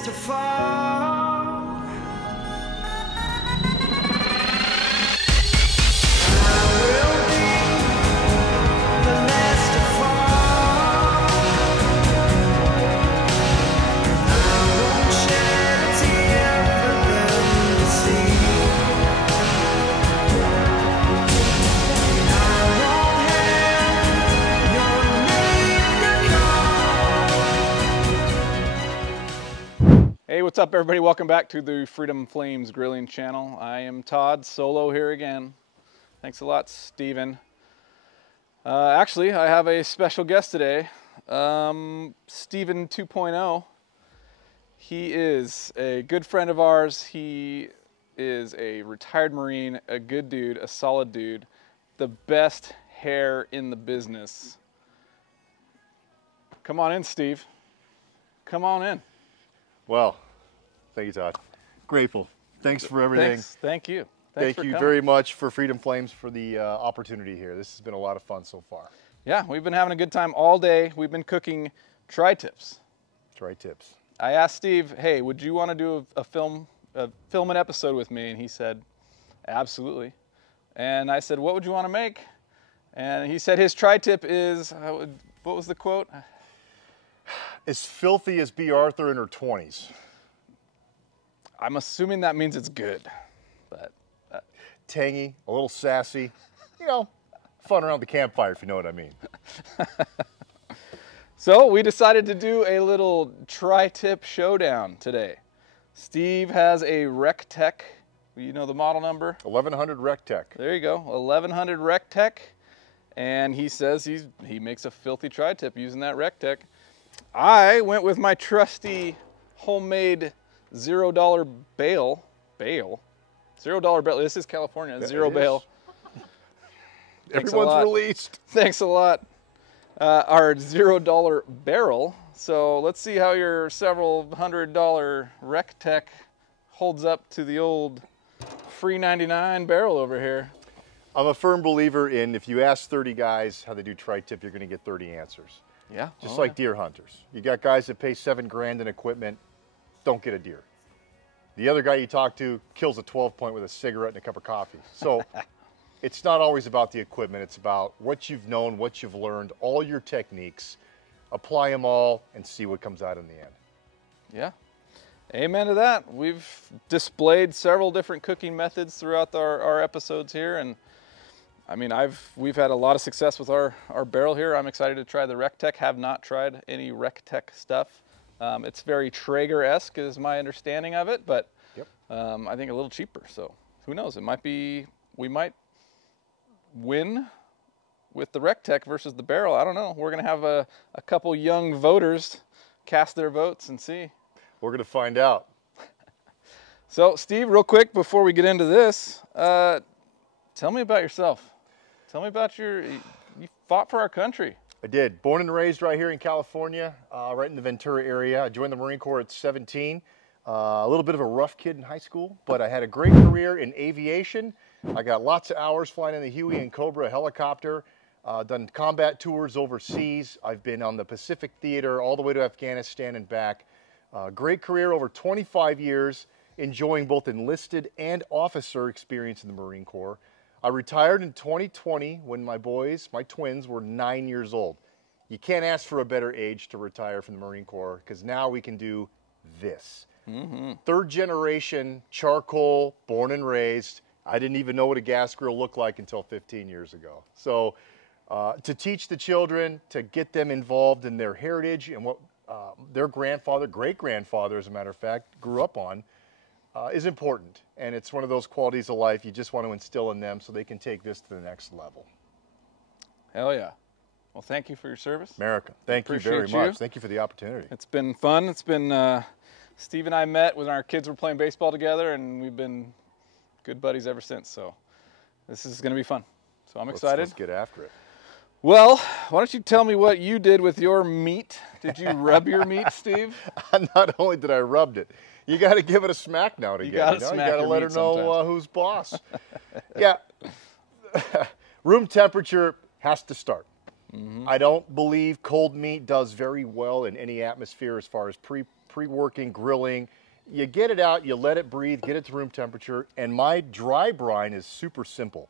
last to fall. I will be the last to fall. I won't shed a tear for them to see. I won't have your name to call. Hey, what's up everybody? Welcome back to the Freedom Flames Grilling channel. I am Todd, solo here again. Thanks a lot, Steven. Actually, I have a special guest today, Steven 2.0. He is a good friend of ours. He is a retired Marine, a good dude, a solid dude, the best hair in the business. Come on in, Steve. Come on in. Well, thank you, Todd. Grateful. Thanks for everything. Thanks. Thank you. Thank you very much for Freedom Flames for the opportunity here. This has been a lot of fun so far. Yeah, we've been having a good time all day. We've been cooking tri-tips. Tri-tips. I asked Steve, hey, would you want to do a film an episode with me? And he said, absolutely. And I said, what would you want to make? And he said his tri-tip is, what was the quote? As filthy as B. Arthur in her 20s. I'm assuming that means it's good. But tangy, a little sassy, you know, fun around the campfire, if you know what I mean. So we decided to do a little tri-tip showdown today. Steve has a Rectech, you know the model number? 1100 Rectech. There you go, 1100 Rectech. And he says he makes a filthy tri-tip using that Rectech. I went with my trusty homemade $0 bale. $0 bale. This is California. Yeah, zero bale. Everyone's released. Thanks a lot. Our $0 barrel. So let's see how your several $100 Rectech holds up to the old free 99 barrel over here. I'm a firm believer in if you ask 30 guys how they do tri-tip, you're going to get 30 answers. Yeah. Just like deer hunters. You got guys that pay $7 grand in equipment, don't get a deer. The other guy you talk to kills a 12-point with a cigarette and a cup of coffee. So it's not always about the equipment. It's about what you've known, what you've learned, all your techniques. Apply them all and see what comes out in the end. Yeah. Amen to that. We've displayed several different cooking methods throughout our episodes here, and I mean, we've had a lot of success with our barrel here. I'm excited to try the Rectech. Have not tried any Rectech stuff. It's very Traeger-esque is my understanding of it, but yep. I think a little cheaper. So who knows? It might be, we might win with the Rectech versus the barrel. I don't know. We're going to have a couple young voters cast their votes and see. We're going to find out. So Steve, real quick before we get into this, tell me about yourself. Tell me about you fought for our country. I did. Born and raised right here in California, right in the Ventura area. I joined the Marine Corps at 17. A little bit of a rough kid in high school, but I had a great career in aviation. I got lots of hours flying in the Huey and Cobra helicopter, done combat tours overseas. I've been on the Pacific Theater all the way to Afghanistan and back. Great career over 25 years, enjoying both enlisted and officer experience in the Marine Corps. I retired in 2020 when my twins, were 9 years old. You can't ask for a better age to retire from the Marine Corps because now we can do this. Mm-hmm. Third generation charcoal, born and raised. I didn't even know what a gas grill looked like until 15 years ago. So to teach the children, to get them involved in their heritage and what their grandfather, great-grandfather, as a matter of fact, grew up on, is important. And it's one of those qualities of life you just want to instill in them so they can take this to the next level. Hell yeah. Well, thank you for your service. America, thank you very much. Thank you for the opportunity. It's been fun. It's been, Steve and I met when our kids were playing baseball together, and we've been good buddies ever since. So this is going to be fun. So I'm excited. Let's get after it. Well, why don't you tell me what you did with your meat? Did you rub your meat, Steve? Not only did I rub it, you got to give it a smack now and again. You got to let her know who's boss. Yeah, room temperature has to start. Mm-hmm. I don't believe cold meat does very well in any atmosphere as far as pre-working, grilling. You get it out, you let it breathe, get it to room temperature, and my dry brine is super simple.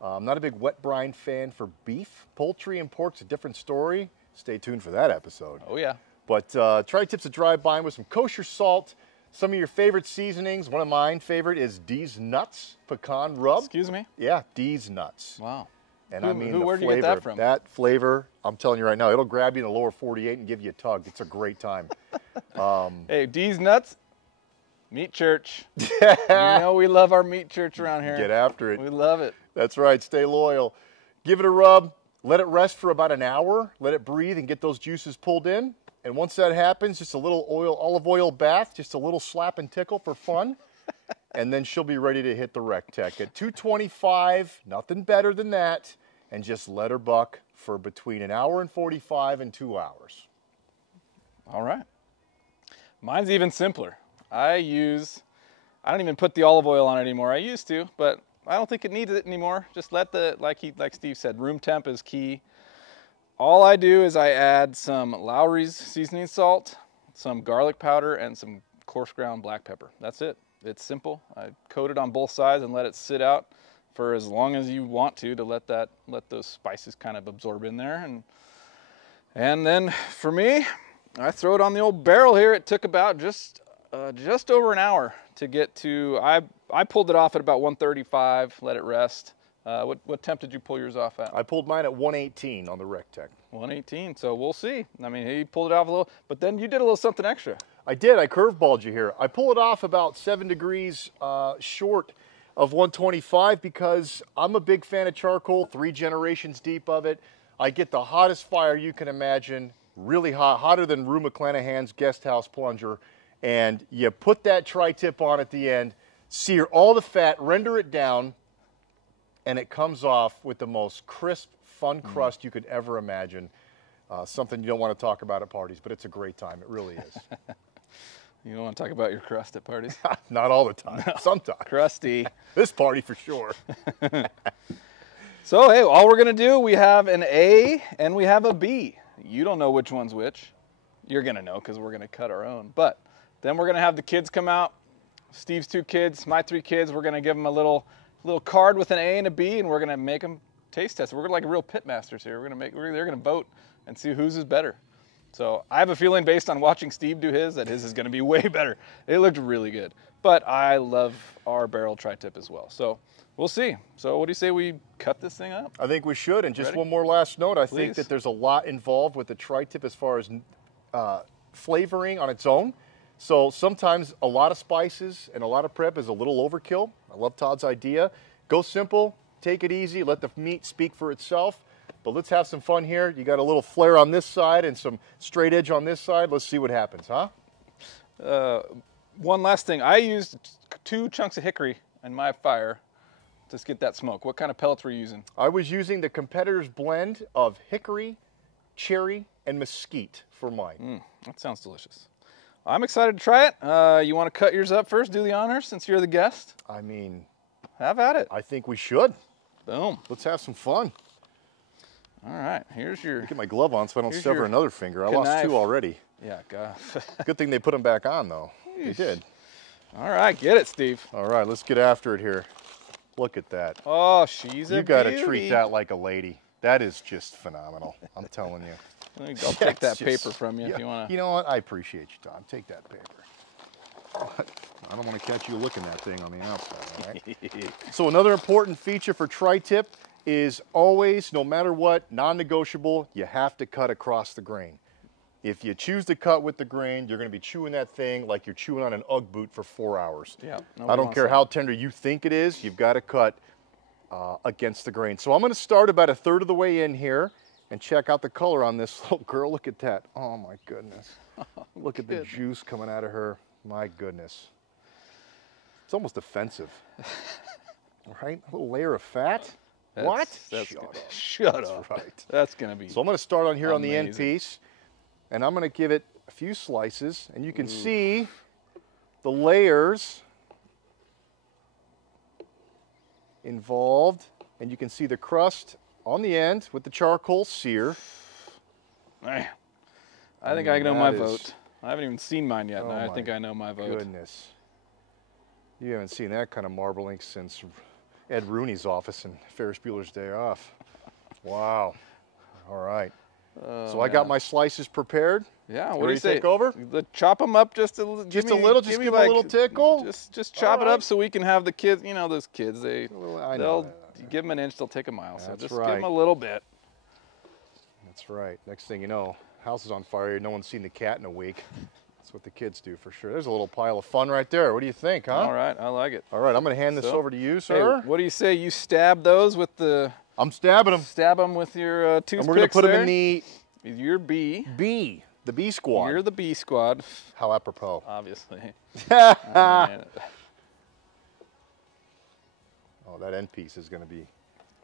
I'm not a big wet brine fan for beef. Poultry and pork's a different story. Stay tuned for that episode. Oh, yeah. But tri-tip's a dry brine with some kosher salt, some of your favorite seasonings. One of mine favorite is Deez nuts, pecan rub. Excuse me? Yeah, Deez nuts. Wow. And I mean, the where'd you flavor, get that from? that flavor, I'm telling you right now, it'll grab you in the lower 48 and give you a tug. It's a great time. Hey, Deez nuts, meat church. You know we love our meat church around here. Get after it. We love it. That's right, stay loyal. Give it a rub, let it rest for about an hour, let it breathe and get those juices pulled in. And once that happens, just a little olive oil bath, just a little slap and tickle for fun. And then she'll be ready to hit the rec tech at 225, nothing better than that. And just let her buck for between 1 hour and 45 and 2 hours. All right. Mine's even simpler. I don't even put the olive oil on it anymore. I used to, but I don't think it needs it anymore. Just let like Steve said, room temp is key. All I do is I add some Lawry's seasoning salt, some garlic powder, and some coarse ground black pepper. That's it. It's simple. I coat it on both sides and let it sit out for as long as you want to let those spices kind of absorb in there. And then for me, I throw it on the old barrel here. It took about just over an hour to get to. I pulled it off at about 135, let it rest. What temp did you pull yours off at? I pulled mine at 118 on the rec tech. 118, so we'll see. I mean, he pulled it off a little, but then you did a little something extra. I did, I curveballed you here. I pulled it off about 7 degrees short of 125 because I'm a big fan of charcoal, 3 generations deep of it. I get the hottest fire you can imagine, really hot, hotter than Rue McClanahan's guest house plunger. And you put that tri-tip on at the end, sear all the fat, render it down, and it comes off with the most crisp, fun crust you could ever imagine. Something you don't want to talk about at parties, but it's a great time. It really is. You don't want to talk about your crust at parties? Not all the time. No. Sometimes. Crusty. This party for sure. So, hey, all we're going to do, we have an A and we have a B. You don't know which one's which. You're going to know because we're going to cut our own. But then we're going to have the kids come out. Steve's 2 kids, my 3 kids. We're going to give them a little card with an A and a B, and we're going to make them taste test. We're like real pit masters here. They're going to vote and see whose is better. So I have a feeling based on watching Steve do his that his is going to be way better. It looked really good. But I love our barrel tri-tip as well. So we'll see. So what do you say we cut this thing up? I think we should. And just Ready? one more last note. I think Please. that there's a lot involved with the tri-tip as far as flavoring on its own. So sometimes a lot of spices and a lot of prep is a little overkill. I love Todd's idea. Go simple, take it easy, let the meat speak for itself. But let's have some fun here. You got a little flare on this side and some straight edge on this side. Let's see what happens, huh? One last thing. I used 2 chunks of hickory in my fire to get that smoke. What kind of pellets were you using? I was using the competitor's blend of hickory, cherry, and mesquite for mine. That sounds delicious. I'm excited to try it. You want to cut yours up first? Do the honors since you're the guest? I mean, have at it. I think we should. Boom. Let's have some fun. All right, here's your... Get my glove on so I don't Here's sever your another finger. I lost knife. 2 already. Yeah, God. Good thing they put them back on, though. They did. All right, get it, Steve. All right, let's get after it here. Look at that. Oh, she's a You got to beauty. treat that like a lady. That is just phenomenal. I'm telling you. I'll take that It's just- paper from you if you want to. You know what? I appreciate you, Tom. Take that paper. I don't want to catch you looking that thing on the outside, all right? So another important feature for tri-tip is always, no matter what, non-negotiable, you have to cut across the grain. If you choose to cut with the grain, you're going to be chewing that thing like you're chewing on an Ugg boot for 4 hours. Yeah, I don't care how tender you think it is, you've got to cut against the grain. So I'm going to start about 1/3 of the way in here and check out the color on this little girl. Look at that. Oh my goodness. Look at the juice coming out of her. My goodness. It's almost offensive. Right? A little layer of fat. What? Shut That's up. right. That's going to be... So I'm going to start on here on the end amazing. piece, and I'm going to give it a few slices, and you can see the layers involved, and you can see the crust on the end with the charcoal sear. Man, I think I know my vote. I haven't even seen mine yet, and Oh I my think I know my vote. Goodness. You haven't seen that kind of marbling since Ed Rooney's office in Ferris Bueller's Day Off. Wow. All right. So I got my slices prepared. Yeah, what Ready do you to say? take over? Chop them up just a little. Just a little, just give them a little tickle? Just chop it right. up so we can have the kids. You know those kids. I They'll know. you give them an inch, they'll take a mile. So That's just right. give them a little bit. That's right. Next thing you know, house is on fire. No one's seen the cat in a week. That's what the kids do for sure. There's a little pile of fun right there. What do you think, huh? All right, I like it. All right, I'm going to hand this over to you, sir. Hey, what do you say? You stab those with the. I'm stabbing them. Stab them with your toothpicks. And we're going to put them in the Your B. the B squad. You're the B squad. How apropos. Obviously. Oh, that end piece is going to be.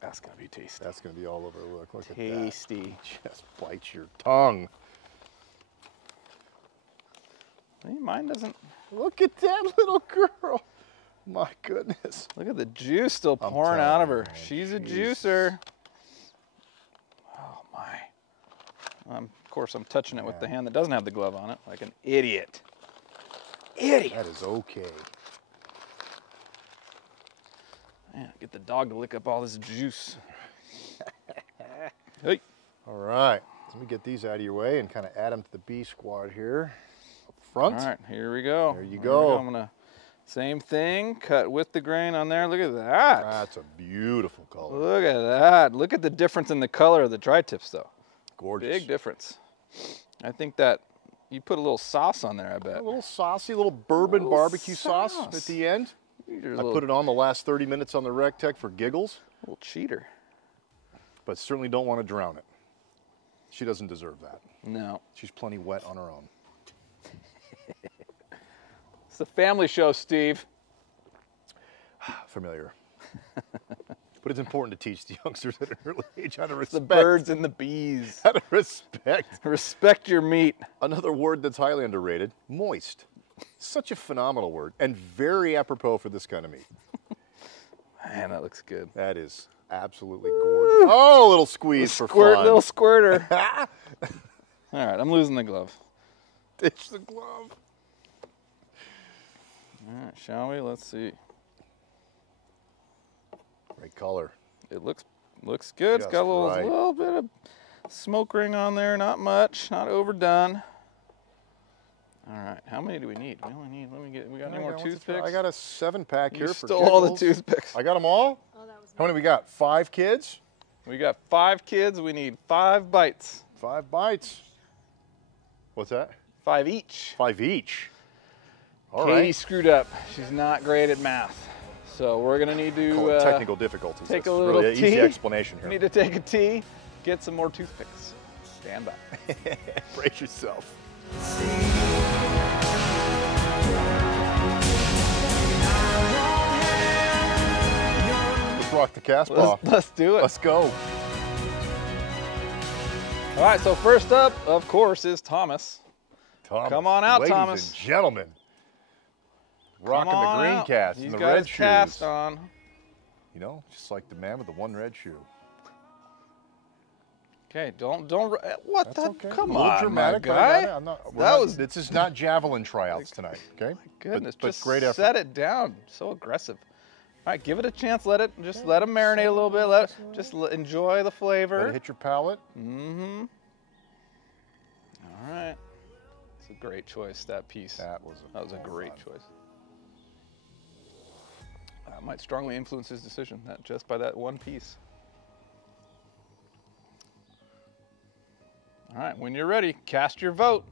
That's gonna be tasty. That's going to be all over. Look at that. Tasty. Just bites your tongue. Hey, mine doesn't. Look at that little girl. My goodness. Look at the juice still pouring out of her. telling you, She's a Jesus. juicer. Oh my. Of course, I'm touching it with the hand that doesn't have the glove on it, like an idiot. Idiot. That is okay. Man, get the dog to lick up all this juice. Hey. All right. Let me get these out of your way and kind of add them to the B squad here. Up front. All right, here we go. There you Here we go. I'm gonna, same thing, cut with the grain on there. Look at that. That's a beautiful color. Look at that. Look at the difference in the color of the dry tips though. Gorgeous. Big difference. I think that you put a little sauce on there, I bet. A little saucy, little bourbon Little barbecue sauce sauce. at the end. You're a I little, put it on the last 30 minutes on the Rectech for giggles, little cheater. but certainly don't want to drown it. She doesn't deserve that. No. She's plenty wet on her own. It's a family show, Steve. Familiar. But it's important to teach the youngsters at an early age how to The respect. birds and the bees. How to respect. Respect your meat. Another word that's highly underrated, moist. Such a phenomenal word and very apropos for this kind of meat. Man, that looks good. That is absolutely gorgeous. Oh, a little squeeze for fun. Little squirter. All right, I'm losing the glove. Ditch the glove. All right, shall we? Let's see. Great color. It looks good. It's Just got a right. little bit of smoke ring on there. Not much. Not overdone. All right, how many do we need? We only need. We got any more toothpicks? I got a 7-pack You here for stole all the giggles. toothpicks. I got them all? Oh, that was How many we got? 5 kids? We got 5 kids. We need 5 bites. 5 bites. What's that? 5 each. 5 each. All Katie right. screwed up. She's not great at math. So we're going to need Call it to technical difficulties. take That's a little really an easy tea. explanation we here. need to take a tea, get some more toothpicks. Stand by. Brace yourself. Let's rock the Casbah. Let's do it. Let's go. All right, so first up, of course, is Thomas. Thomas. Come on out, Ladies Thomas. and gentlemen. Rocking Come the on green out. cast He's and the got red his shoes. cast on. You know, just like the man with the one red shoe. Okay, don't. What That's the? okay. Come a little on, dramatic, my but I got guy. it. I'm not, we're That not- was- This is not javelin tryouts tonight. Okay. Goodness, but just great effort. set it down. So aggressive. All right, give it a chance. Let it let them marinate a little bit. Enjoy the Let flavor. it hit your palate. Mm-hmm. All right. It's a great choice. That piece. That was a great choice. Might strongly influence his decision. That just by that one piece. All right, when you're ready, cast your vote.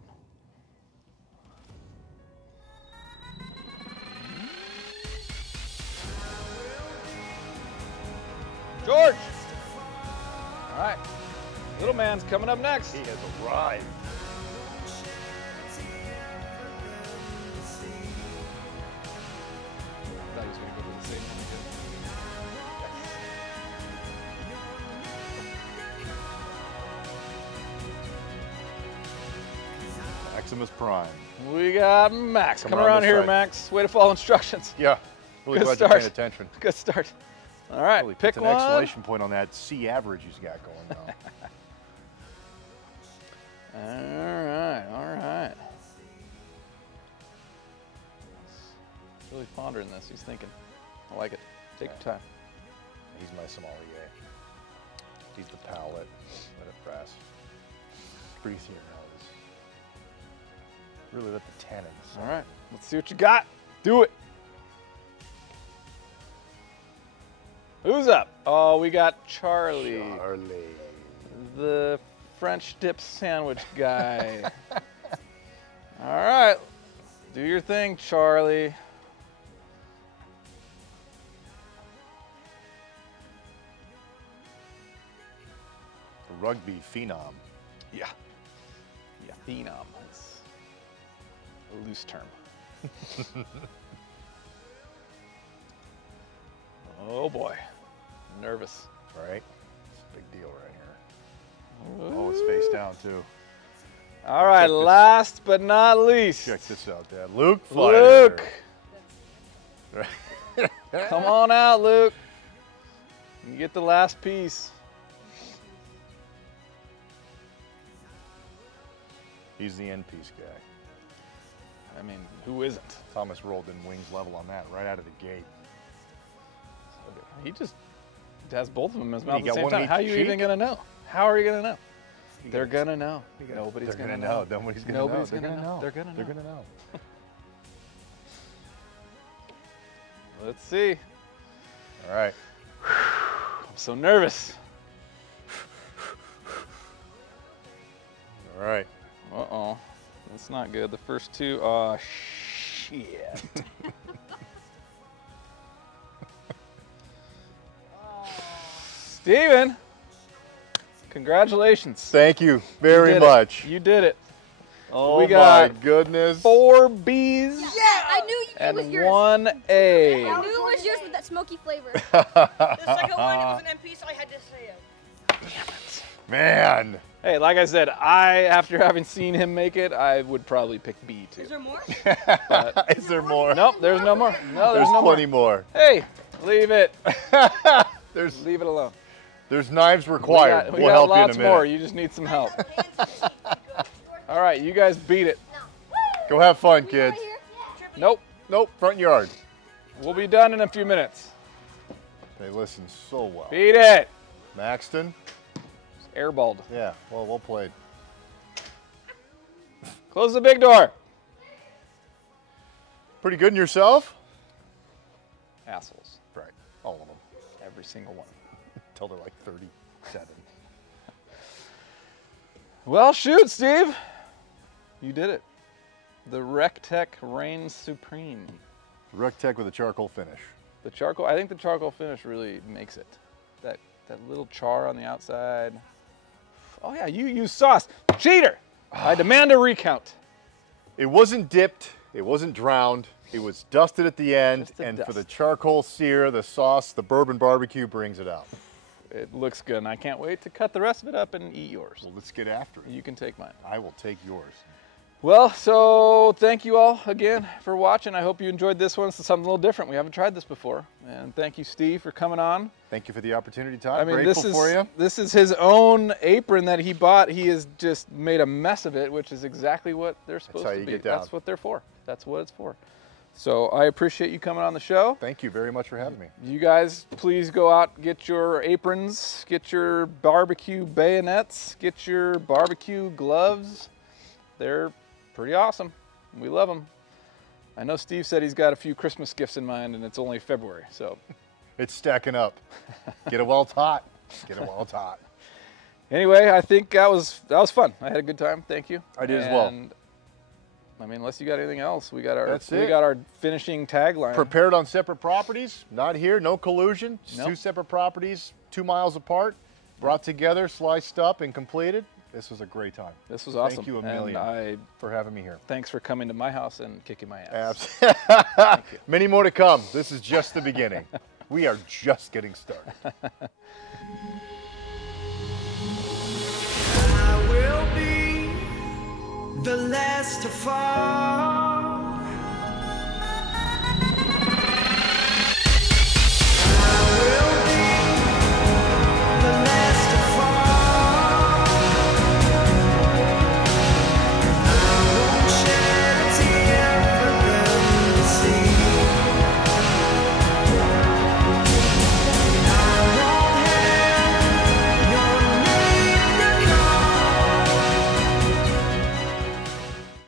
George! All right, little man's coming up next. He has arrived. I thought he was going to go to the same one again. Maximus Prime. We got Max. Come around around this here, side. Max. Way to follow instructions. Yeah. Really Good glad start. you're paying attention. Good start. All right, Really pick puts an one. exclamation point on that C average he's got going now. All right, all right. really pondering this. He's thinking. I like it. Take your time. He's my sommelier. He's the palate. Let it press. Breathe through your nose. Really let the tannins. All right, let's see what you got. Do it. Who's up? Oh, we got Charlie. The French dip sandwich guy. All right, do your thing, Charlie. The rugby phenom. Yeah. Yeah, phenom. That's a loose term. Oh boy, nervous. Right? It's a big deal right here. Oh, it's face down too. All right, last but not least. Check this out, Dad. Luke. Luke. Come on out, Luke. You get the last piece. He's the end piece guy. I mean, who isn't? Thomas rolled in wings level on that right out of the gate. He just has both of them in his mouth at You the got same one time. in How are each you even cheek? gonna know? How are you gonna know? You They're gotta- gonna know. Nobody's They're gonna know. know. Nobody's gonna Nobody's know. gonna know. They're gonna They're know. gonna know. Let's see. All right. I'm so nervous. All right. Uh-oh. That's not good. The first two, oh, shit. Steven, congratulations. Thank you You very did it. much. You did it. Oh We got my goodness. 4 B's Yeah, I knew it and was yours. 1 A. I knew it was yours with that smoky flavor. The second one, it was an MP, so I had to say it. Man. Hey, like I said, after having seen him make it, I would probably pick B too. Is there more? Is there more? Nope, there's no more. No, There's no plenty more. Hey, leave it. There's Leave it alone. knives required. We We'll got help you in a lots minute. more. You just need some help. All right, you guys beat it. Go have fun, kids. Right here? Nope, Nope, front yard. we'll be done in a few minutes. They listen so well. Beat it. Maxton? Airballed. Yeah, well played. Close the big door. Pretty good in yourself? Assholes. Right, all of them. Every single one. Until they're like 37. Well, shoot, Steve. You did it. The Rectech reigns supreme. Rectech with a charcoal finish. The charcoal, I think the charcoal finish really makes it. That little char on the outside. Oh yeah, you use sauce. Cheater! I demand a recount. It wasn't dipped, it wasn't drowned, it was dusted at the end, Just a and for the dust. charcoal sear, the sauce, the bourbon barbecue brings it out. It looks good, and I can't wait to cut the rest of it up and eat yours. Well, let's get after it. You can take mine. I will take yours. Well, so thank you all again for watching. I hope you enjoyed this one. It's something a little different. We haven't tried this before. And thank you, Steve, for coming on. Thank you for the opportunity, Todd. I mean, Grateful for you. this is his own apron that he bought. He has just made a mess of it, which is exactly what they're supposed how to you be. get down. That's what they're for. That's what it's for. So I appreciate you coming on the show. Thank you very much for having me. You guys, please go out, get your aprons, get your barbecue bayonets, get your barbecue gloves. They're pretty awesome. We love them. I know Steve said he's got a few Christmas gifts in mind, and it's only February, so. It's stacking up. Get it well taught. Get it well taught. Anyway, I think that was fun. I had a good time. Thank you. I did as well. And, I mean, unless you got anything else, we got our That's it. our finishing tagline. Prepared on separate properties, not here, no collusion. Just Nope. 2 separate properties, 2 miles apart, brought together, sliced up, and completed. This was a great time. This was awesome. Thank you a And million for having me here. thanks for coming to my house and kicking my ass. Many more to come. This is just the beginning. We are just getting started. I will be the last to fall.